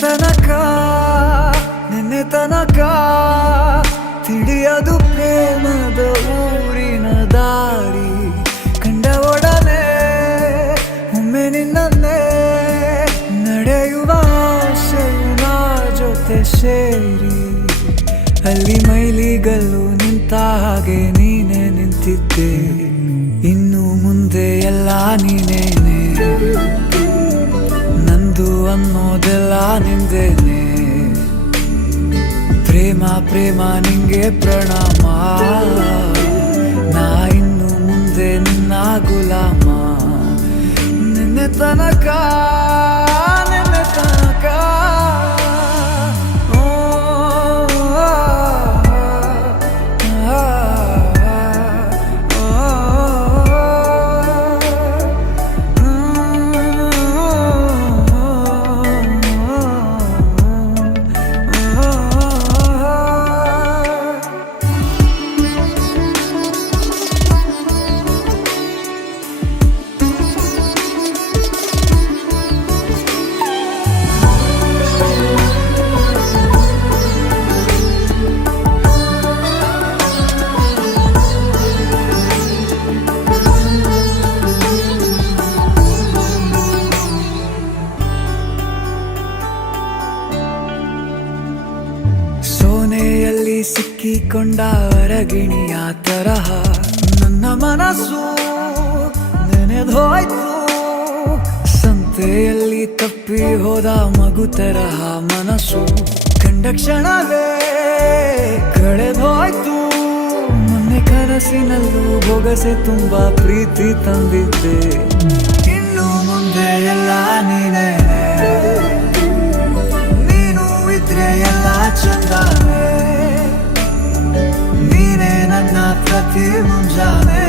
ತನಕ ನಿನ್ನೆ ತನಕ ತಿಳಿಯದು ಪ್ರೇಮದ ಊರಿನ ದಾರಿ ಕಂಡ ಒಡನೆ ಒಮ್ಮೆ ನಿನ್ನೇ ನಡೆಯುವ ಆಸೆಯ ಜೊತೆ ಸೇರಿ ಅಲ್ಲಿ ಮೈಲಿಗಲ್ಲು ನಿಂತ ಹಾಗೆ ನೀನೆ ನಿಂತಿದ್ದೆ ಇನ್ನು ಮುಂದೆ ಎಲ್ಲ ನೀನೇನೆ ನಂದು ಅನ್ನೋದೆಲ್ಲ ನಿಂದೇನೆ ಪ್ರೇಮ ಪ್ರೇಮ ನಿಂಗೆ ಪ್ರಣಾಮ ನಾ ಇನ್ನು ಮುಂದೆ ನಿನ್ನ ಗುಲಾಮ ನಿನ್ನೆ ತನಕ ನಿನ್ನೆ ತನಕ ಸೋನೆಯಲ್ಲಿ ಸಿಕ್ಕಿಕೊಂಡ ಅರಗಿಣಿಯ ತರಹ ನನ್ನ ಮನಸ್ಸು ನೆನೆದೋಯ್ತು ಸಂತೆಯಲ್ಲಿ ತಪ್ಪಿ ಹೋದ ಮಗು ತರಹ ಮನಸ್ಸು ಕಂಡ ಕ್ಷಣವೇ ಕಳೆದೋಯ್ತು ಮೊನ್ನೆ ಕನಸಿನಲ್ಲೂ ಬೊಗಸೆ ತುಂಬಾ ಪ್ರೀತಿ ತಂದಿದ್ದೆ ಇನ್ನು ಮುಂದೆ ಎಲ್ಲ ನೀನೇ ಎಲ್ಲ ಚಂದಾನೆ ನೀನೇ ನನ್ನ ಪ್ರತಿ ಮುಂಜಾನೆ